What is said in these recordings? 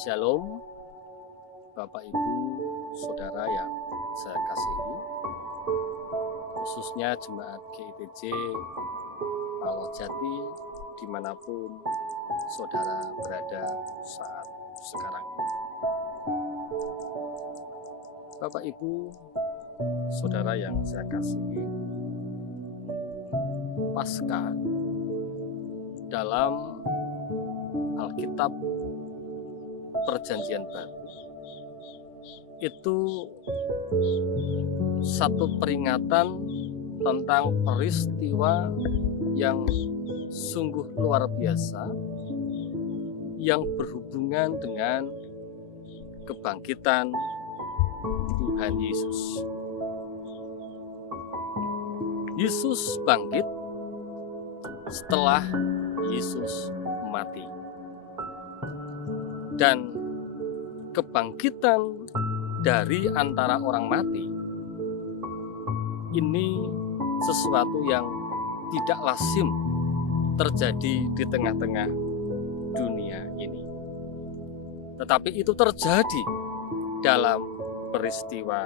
Shalom, Bapak Ibu, Saudara yang saya kasihi, khususnya Jemaat GITJ Allah Jati dimanapun Saudara berada saat sekarang ini. Bapak Ibu, Saudara yang saya kasihi, Paskah dalam Alkitab Perjanjian Baru itu satu peringatan tentang peristiwa yang sungguh luar biasa yang berhubungan dengan kebangkitan Tuhan Yesus. Yesus bangkit setelah Yesus mati. Dan kebangkitan dari antara orang mati ini sesuatu yang tidak lazim terjadi di tengah-tengah dunia ini. Tetapi itu terjadi dalam peristiwa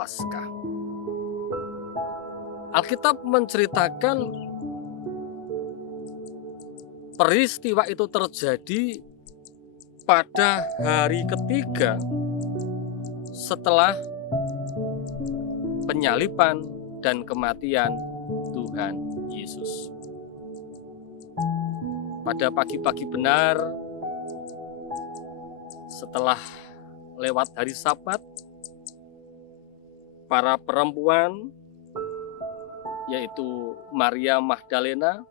Paskah. Alkitab menceritakan peristiwa itu terjadi pada hari ketiga setelah penyaliban dan kematian Tuhan Yesus. Pada pagi-pagi benar, setelah lewat hari Sabat, para perempuan, yaitu Maria Magdalena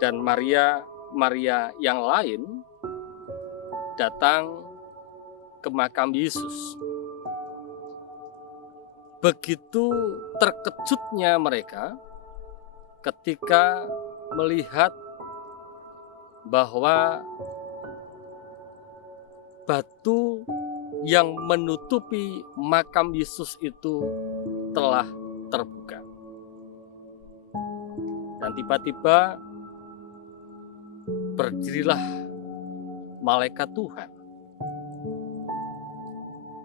dan Maria yang lain, datang ke makam Yesus. Begitu terkejutnya mereka ketika melihat bahwa batu yang menutupi makam Yesus itu telah terbuka. Dan tiba-tiba berdirilah malaikat Tuhan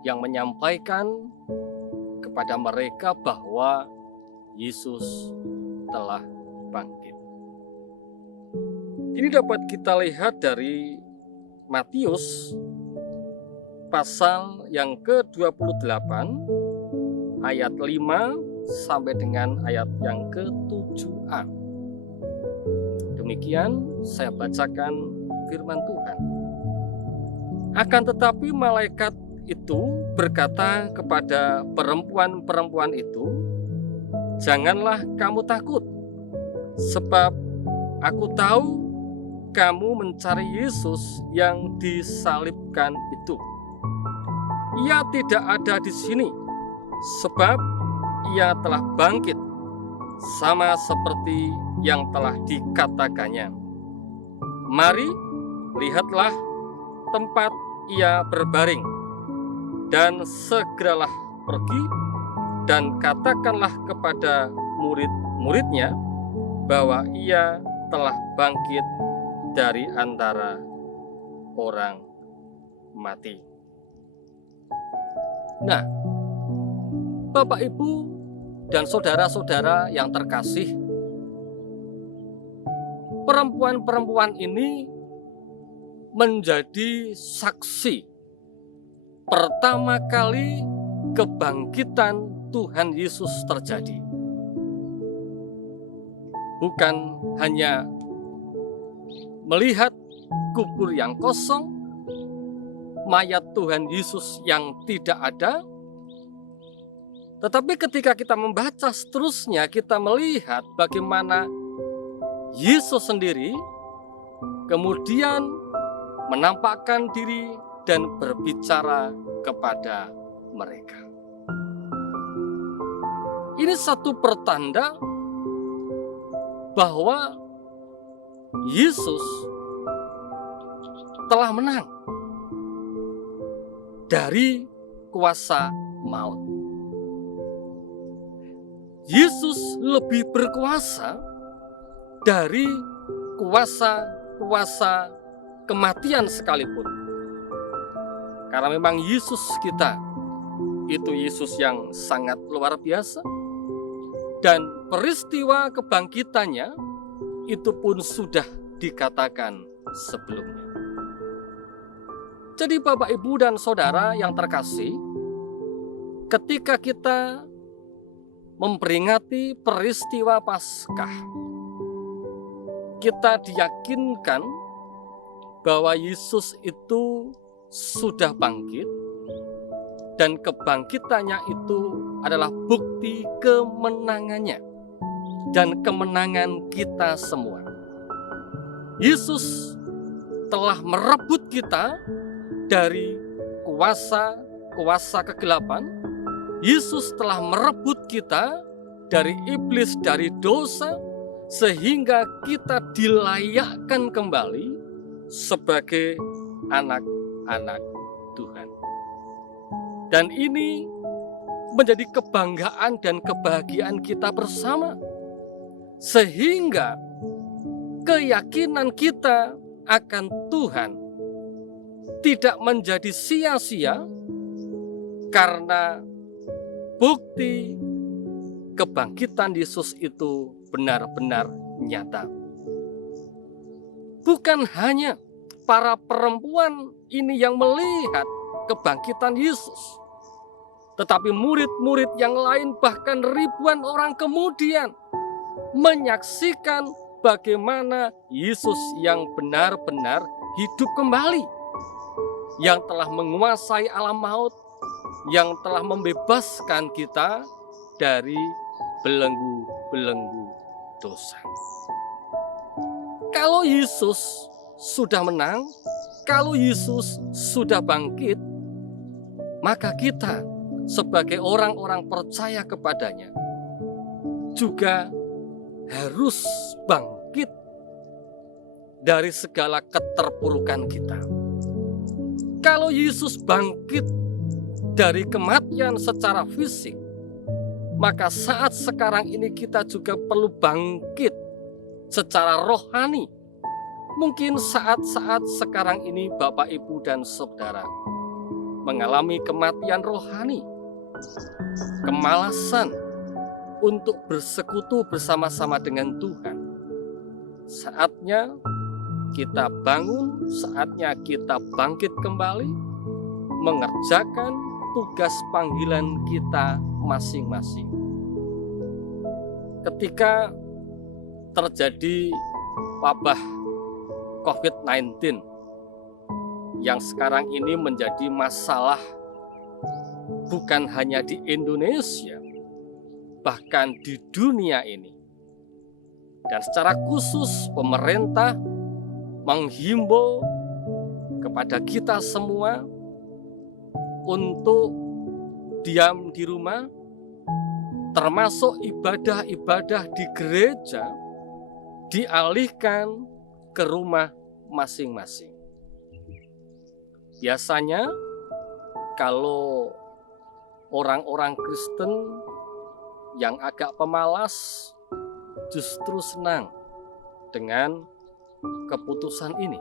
yang menyampaikan kepada mereka bahwa Yesus telah bangkit. Ini dapat kita lihat dari Matius pasal yang ke-28 ayat 5 sampai dengan ayat yang ke-7a. Demikian saya bacakan firman Tuhan. Akan tetapi malaikat itu berkata kepada perempuan-perempuan itu, "Janganlah kamu takut, sebab aku tahu kamu mencari Yesus yang disalibkan itu. Ia tidak ada di sini, sebab ia telah bangkit, sama seperti yang telah dikatakannya. Mari, lihatlah tempat ia berbaring, dan segeralah pergi dan katakanlah kepada murid-muridnya bahwa ia telah bangkit dari antara orang mati." Nah, Bapak Ibu dan saudara-saudara yang terkasih, perempuan-perempuan ini menjadi saksi pertama kali kebangkitan Tuhan Yesus terjadi. Bukan hanya melihat kubur yang kosong, mayat Tuhan Yesus yang tidak ada, tetapi ketika kita membaca seterusnya, kita melihat bagaimana Yesus sendiri kemudian menampakkan diri dan berbicara kepada mereka. Ini satu pertanda bahwa Yesus telah menang dari kuasa maut. Yesus lebih berkuasa dari kuasa-kuasa kematian sekalipun. Karena memang Yesus kita itu Yesus yang sangat luar biasa. Dan peristiwa kebangkitannya itu pun sudah dikatakan sebelumnya. Jadi Bapak, Ibu, dan Saudara yang terkasih, ketika kita memperingati peristiwa Paskah, kita diyakinkan bahwa Yesus itu sudah bangkit, dan kebangkitannya itu adalah bukti kemenangannya dan kemenangan kita semua. Yesus telah merebut kita dari kuasa kegelapan. Yesus telah merebut kita dari iblis, dari dosa, sehingga kita dilayakkan kembali sebagai anak-anak Tuhan. Dan ini menjadi kebanggaan dan kebahagiaan kita bersama, sehingga keyakinan kita akan Tuhan tidak menjadi sia-sia, karena bukti kebangkitan Yesus itu benar-benar nyata. Bukan hanya para perempuan ini yang melihat kebangkitan Yesus, tetapi murid-murid yang lain, bahkan ribuan orang kemudian menyaksikan bagaimana Yesus yang benar-benar hidup kembali, yang telah menguasai alam maut, yang telah membebaskan kita dari belenggu-belenggu dosa. Kalau Yesus sudah menang, kalau Yesus sudah bangkit, maka kita sebagai orang-orang percaya kepadanya juga harus bangkit dari segala keterpurukan kita. Kalau Yesus bangkit dari kematian secara fisik, maka saat sekarang ini kita juga perlu bangkit secara rohani. Mungkin saat-saat sekarang ini Bapak, Ibu, dan Saudara mengalami kematian rohani, kemalasan untuk bersekutu bersama-sama dengan Tuhan. Saatnya kita bangun, saatnya kita bangkit kembali, mengerjakan tugas panggilan kita masing-masing. Ketika terjadi wabah COVID-19 yang sekarang ini menjadi masalah bukan hanya di Indonesia, bahkan di dunia ini. Dan secara khusus pemerintah menghimbau kepada kita semua untuk diam di rumah, termasuk ibadah-ibadah di gereja dialihkan ke rumah masing-masing. Biasanya kalau orang-orang Kristen yang agak pemalas justru senang dengan keputusan ini.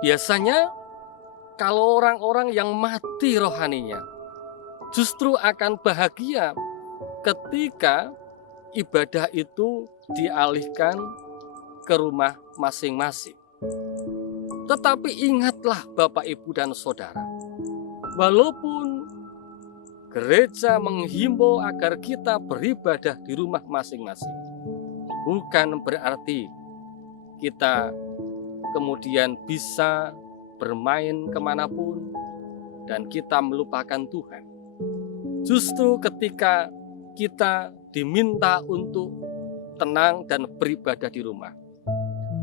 Biasanya kalau orang-orang yang mati rohaninya justru akan bahagia ketika ibadah itu dialihkan ke rumah masing-masing. Tetapi ingatlah Bapak, Ibu, dan Saudara, walaupun gereja menghimbau agar kita beribadah di rumah masing-masing, bukan berarti kita kemudian bisa bermain kemanapun dan kita melupakan Tuhan. Justru ketika kita diminta untuk tenang dan beribadah di rumah,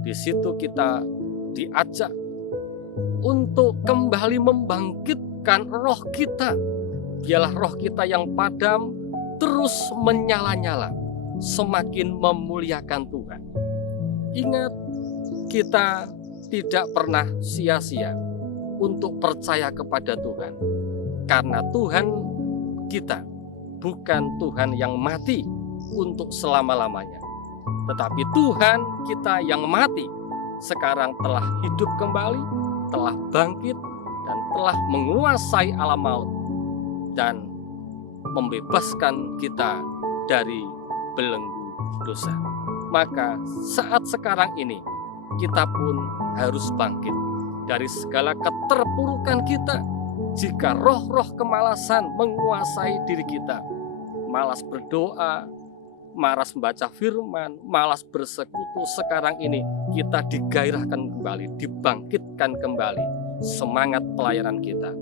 di situ kita diajak untuk kembali membangkitkan roh kita. Biarlah roh kita yang padam terus menyala-nyala, semakin memuliakan Tuhan. Ingat, kita tidak pernah sia-sia untuk percaya kepada Tuhan, karena Tuhan kita bukan Tuhan yang mati untuk selama-lamanya, tetapi Tuhan kita yang mati sekarang telah hidup kembali telah bangkit dan telah menguasai alam maut dan membebaskan kita dari belenggu dosa. Maka saat sekarang ini kita pun harus bangkit dari segala keterpurukan kita. Jika roh-roh kemalasan menguasai diri kita, malas berdoa, malas membaca firman, malas bersekutu, sekarang ini kita digairahkan kembali, dibangkitkan kembali semangat pelayanan kita.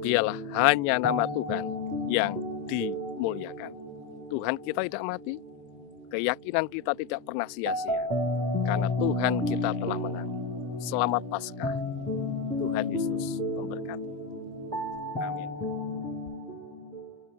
Biarlah hanya nama Tuhan yang dimuliakan. Tuhan kita tidak mati, keyakinan kita tidak pernah sia-sia, karena Tuhan kita telah menang. Selamat Paskah, Tuhan Yesus